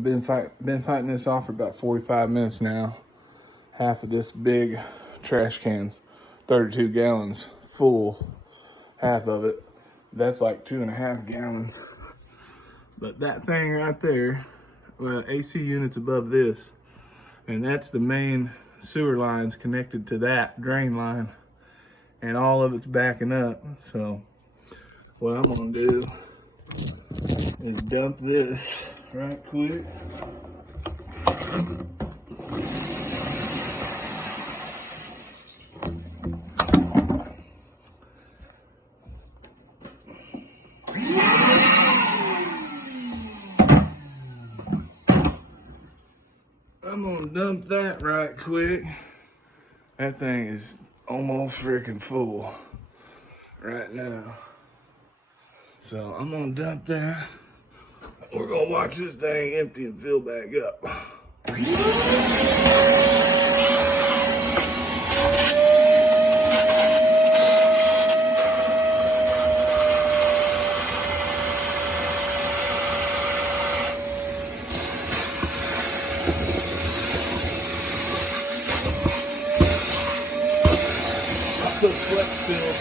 Been fighting this off for about 45 minutes now. Half of this big trash can's 32 gallons full. Half of it. That's like 2.5 gallons. But that thing right there, well, AC unit's above this, and that's the main sewer lines connected to that drain line, and all of it's backing up. So what I'm gonna do is dump this right quick. I'm gonna dump that right quick. That thing is almost freaking full right now. So I'm gonna dump that. We're gonna watch this thing empty and fill back up. Put flex seal